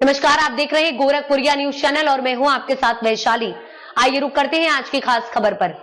नमस्कार, आप देख रहे हैं गोरखपुरिया न्यूज चैनल और मैं हूं आपके साथ वैशाली। आइए रुक करते हैं आज की खास खबर पर।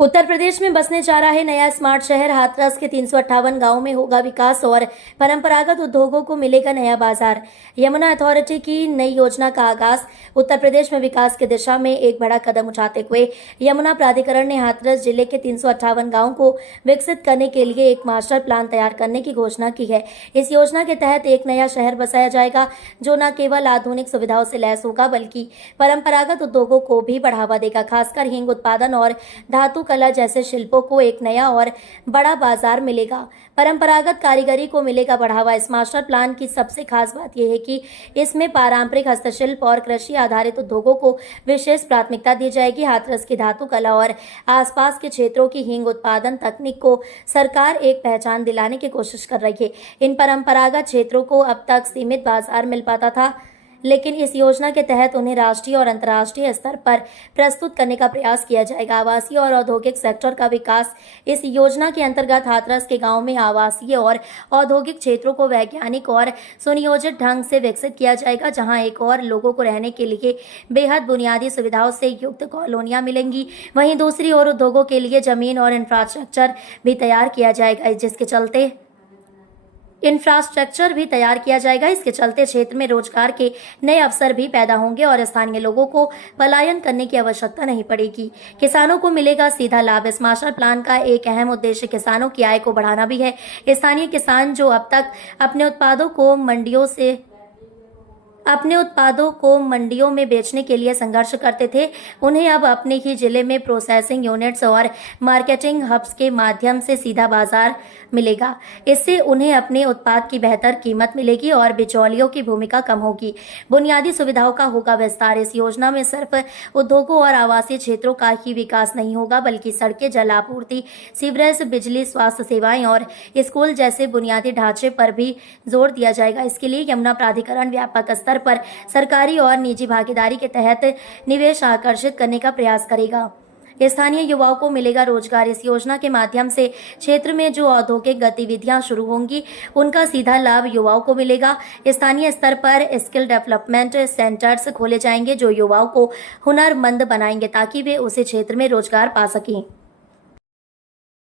उत्तर प्रदेश में बसने जा रहा है नया स्मार्ट शहर। हाथरस के 358 गांवों में होगा विकास और परंपरागत उद्योगों को मिलेगा नया बाजार। यमुना अथॉरिटी की नई योजना का आगाज। उत्तर प्रदेश में विकास की दिशा में एक बड़ा कदम उठाते हुए यमुना प्राधिकरण ने हाथरस जिले के 358 गाँव को विकसित करने के लिए एक मास्टर प्लान तैयार करने की घोषणा की है। इस योजना के तहत एक नया शहर बसाया जाएगा जो न केवल आधुनिक सुविधाओं से लैस होगा बल्कि परंपरागत उद्योगों को भी बढ़ावा देगा। खासकर हींग उत्पादन और धातु कला जैसे शिल्पों को एक नया और बड़ा बाजार मिलेगा। परंपरागत कारीगरी को मिलेगा बढ़ावा। इस मास्टर प्लान की सबसे खास बात यह है कि इसमें पारंपरिक हस्तशिल्प और कृषि आधारित उद्योगों को विशेष प्राथमिकता दी जाएगी। हाथरस की धातु कला और आसपास के क्षेत्रों की हींग उत्पादन तकनीक को सरकार एक पहचान दिलाने की कोशिश कर रही है। इन परंपरागत क्षेत्रों को अब तक सीमित बाजार मिल पाता था, लेकिन इस योजना के तहत उन्हें राष्ट्रीय और अंतर्राष्ट्रीय स्तर पर प्रस्तुत करने का प्रयास किया जाएगा। आवासीय और औद्योगिक सेक्टर का विकास। इस योजना के अंतर्गत हाथरस के गांव में आवासीय और औद्योगिक क्षेत्रों को वैज्ञानिक और सुनियोजित ढंग से विकसित किया जाएगा, जहां एक और लोगों को रहने के लिए बेहद बुनियादी सुविधाओं से युक्त कॉलोनियां मिलेंगी। वहीं दूसरी ओर उद्योगों के लिए जमीन और इंफ्रास्ट्रक्चर भी तैयार किया जाएगा, इसके चलते क्षेत्र में रोजगार के नए अवसर भी पैदा होंगे और स्थानीय लोगों को पलायन करने की आवश्यकता नहीं पड़ेगी। किसानों को मिलेगा सीधा लाभ। इस मास्टर प्लान का एक अहम उद्देश्य किसानों की आय को बढ़ाना भी है। स्थानीय किसान जो अब तक अपने उत्पादों को मंडियों में बेचने के लिए संघर्ष करते थे, उन्हें अब अपने ही जिले में प्रोसेसिंग यूनिट्स और मार्केटिंग हब्स के माध्यम से सीधा बाजार मिलेगा। इससे उन्हें अपने उत्पाद की बेहतर कीमत मिलेगी और बिचौलियों की भूमिका कम होगी। बुनियादी सुविधाओं का होगा विस्तार। इस योजना में सिर्फ उद्योगों और आवासीय क्षेत्रों का ही विकास नहीं होगा बल्कि सड़कें, जल आपूर्ति, सीवरेज, बिजली, स्वास्थ्य सेवाएं और स्कूल जैसे बुनियादी ढांचे पर भी जोर दिया जाएगा। इसके लिए यमुना प्राधिकरण व्यापक स्तर पर सरकारी और निजी भागीदारी के तहत निवेश आकर्षित करने का प्रयास करेगा। स्थानीय युवाओं को मिलेगा रोजगार। इस योजना के माध्यम से क्षेत्र में जो औद्योगिक गतिविधियां शुरू होंगी उनका सीधा लाभ युवाओं को मिलेगा। स्थानीय स्तर पर स्किल डेवलपमेंट सेंटर्स खोले जाएंगे जो युवाओं को हुनरमंद बनाएंगे ताकि वे उस क्षेत्र में रोजगार पा सकें।